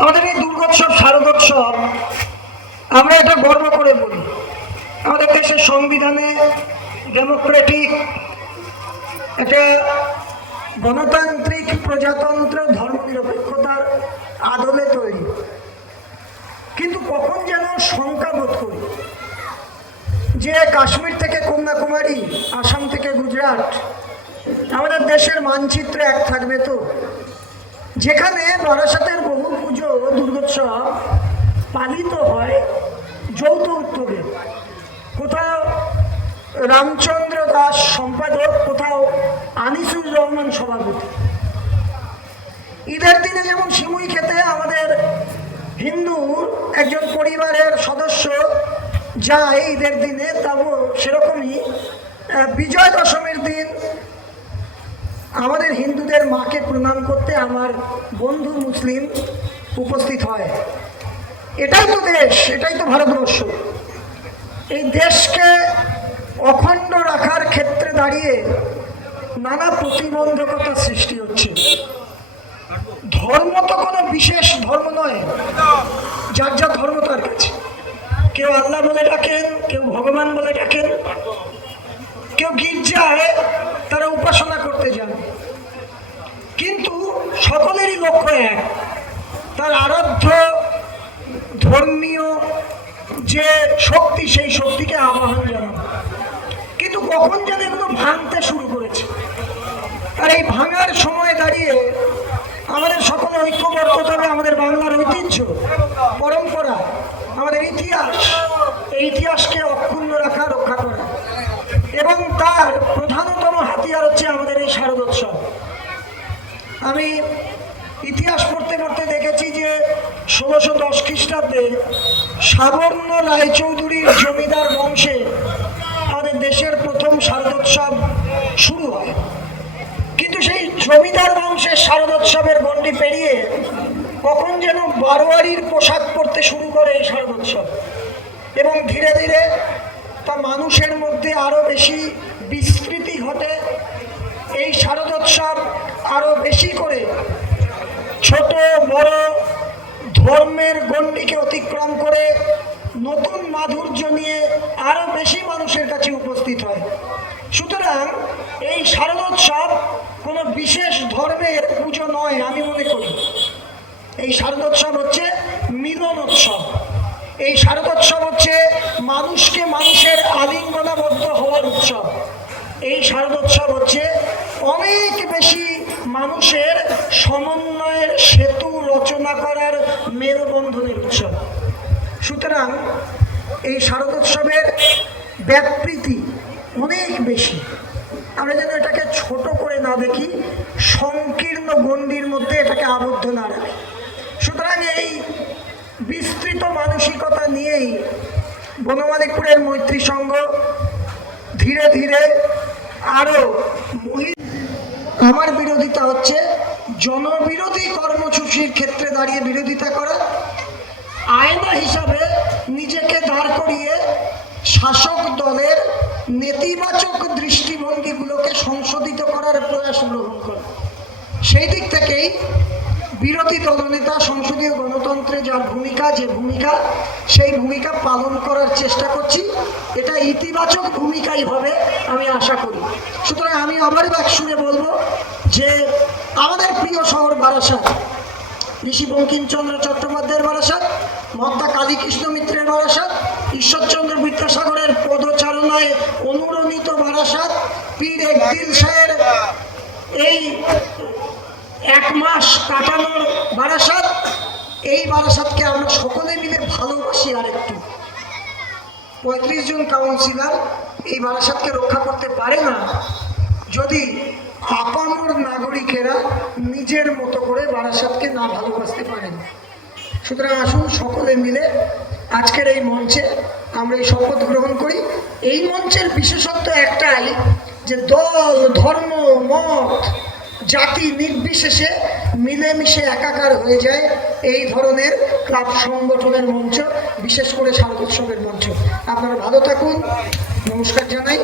আমাদের এই দুর্গোৎসব শারদোৎসব আমরা এটা গর্ব করে বলি। আমাদের দেশের সংবিধানে ডেমোক্রেটিক একটা গণতান্ত্রিক প্রজাতন্ত্র ধর্মনিরপেক্ষতার আদলে তৈরি, কিন্তু কখন যেন শঙ্কা বোধ করি যে কাশ্মীর থেকে কন্যাকুমারী, আসাম থেকে গুজরাট, আমাদের দেশের মানচিত্রে এক থাকবে তো, যেখানে বারাসাতের বহু পুজো দুর্গোৎসব পালিত হয় যৌথ উদ্যোগে, কোথাও রামচন্দ্র দাস সম্পাদক, কোথাও আনিসুর রহমান সভাপতি। ঈদের দিনে যেমন সিমুই খেতে আমাদের হিন্দু একজন পরিবারের সদস্য যায় ঈদের দিনে, তবু সেরকমই বিজয় দশমীর দিন আমাদের হিন্দুদের মাকে প্রণাম করতে আমার বন্ধু মুসলিম উপস্থিত হয়। এটাই তো দেশ, এটাই তো ভারতবর্ষ। এই দেশকে অখণ্ড রাখার ক্ষেত্রে দাঁড়িয়ে নানা প্রতিবন্ধকতা সৃষ্টি হচ্ছে। ধর্ম তো কোনো বিশেষ ধর্ম নয়, যার যার ধর্ম তার কাছে। কেউ আল্লাহ বলে ডাকেন, কেউ ভগবান বলে ডাকেন, কেউ গির্জায় তারা উপাসনা করতে যান, কিন্তু সকলেরই লক্ষ্য এক, তার আরাধ্য ধর্মীয় যে শক্তি, সেই শক্তিকে আবাহন জানানো। কিন্তু কখন যেন এগুলো ভাঙতে শুরু করেছে, আর এই ভাঙার সময় দাঁড়িয়ে আমাদের সকলে ঐক্যবদ্ধ হতে হবে। আমাদের বাংলার ঐতিহ্য, পরম্পরা, আমাদের ইতিহাস, এই ইতিহাসকে অক্ষুণ্ণ রাখা, রক্ষা করা, এবং তার প্রধানতম হাতিয়ার হচ্ছে আমাদের এই শারদোৎসব। আমি ইতিহাস পড়তে পড়তে দেখেছি যে 1610 খ্রিস্টাব্দে সাবর্ণ রায়চৌধুরীর জমিদার বংশে আমাদের দেশের প্রথম শারদোৎসব শুরু হয়। কিন্তু সেই জমিদার বংশের শারদোৎসবের গণ্ডি পেরিয়ে কখন যেন বারোয়ারির পোশাক পরতে শুরু করে এই শারদোৎসব, এবং ধীরে ধীরে তা মানুষের মধ্যে আরও বেশি বিস্তৃতি ঘটে। এই শারদোৎসব আরও বেশি করে ছোট বড় ধর্মের গণ্ডিকে অতিক্রম করে নতুন মাধুর্য নিয়ে আরও বেশি মানুষের কাছে উপস্থিত হয়। সুতরাং এই শারদোৎসব কোনো বিশেষ ধর্মের পুজো নয়, আমি মনে করি। এই শারদোৎসব হচ্ছে মিলনোৎসব। এই শারদোৎসব হচ্ছে মানুষকে মানুষের আলিঙ্গনাবদ্ধ হওয়ার উৎসব। এই শারদোৎসব হচ্ছে অনেক বেশি মানুষের সমন্বয়ের সেতু রচনা করার মেলবন্ধনের উৎসব। সুতরাং এই শারদোৎসবের ব্যাপৃতি অনেক বেশি। আমরা যেন এটাকে ছোট করে না দেখি, সংকীর্ণ গণ্ডির মধ্যে এটাকে আবদ্ধ না রাখি। সুতরাং এই বিস্তৃত মানসিকতা নিয়েই বনমালীপুরের মৈত্রী সংঘ ধীরে ধীরে আরও আমার বিরোধিতা হচ্ছে জনবিরোধী কর্মসূচির ক্ষেত্রে দাঁড়িয়ে বিরোধিতা করা, আয়না হিসাবে নিজেকে দাঁড় করিয়ে শাসক দলের নেতিবাচক দৃষ্টিভঙ্গিগুলোকে সংশোধিত করার প্রয়াস গ্রহণ করা। সেই দিক থেকেই বিরোধী দলনেতা সংসদীয় গণতন্ত্রে যার ভূমিকা, যে ভূমিকা, সেই ভূমিকা পালন করার চেষ্টা করছি। এটা ইতিবাচক ভূমিকাই হবে আমি আশা করি। সুতরাং আমি আবারও এক সুরে বলবো যে আমাদের প্রিয় শহর বারাসাত, ঋষি বঙ্কিমচন্দ্র চট্টোপাধ্যায়ের বারাসাত, মহাত্মা কালীকৃষ্ণ মিত্রের বারাসাত, ঈশ্বরচন্দ্র বিদ্যাসাগরের পদচারণায় অনুরণিত বারাসাত, পীর একদিল শাহের এই 1 মাস কাটানোর বারাসাত, এই বারাসাতকে আমরা সকলে মিলে ভালোবাসি। আরেকটু 35 জন কাউন্সিলর এই বারাসাতকে রক্ষা করতে পারে না যদি আপামর নাগরিকেরা নিজের মতো করে বারাসাতকে না ভালোবাসতে পারেন। সুতরাং আসুন সকলে মিলে আজকের এই মঞ্চে আমরা এই শপথ গ্রহণ করি। এই মঞ্চের বিশেষত্ব একটাই যে দল, ধর্ম, মত, জাতি নির্বিশেষে মিলেমিশে একাকার হয়ে যায় এই ধরনের ক্লাব সংগঠনের মঞ্চ, বিশেষ করে শারদোৎসবের মঞ্চ। আপনারা ভালো থাকুন, নমস্কার জানাই।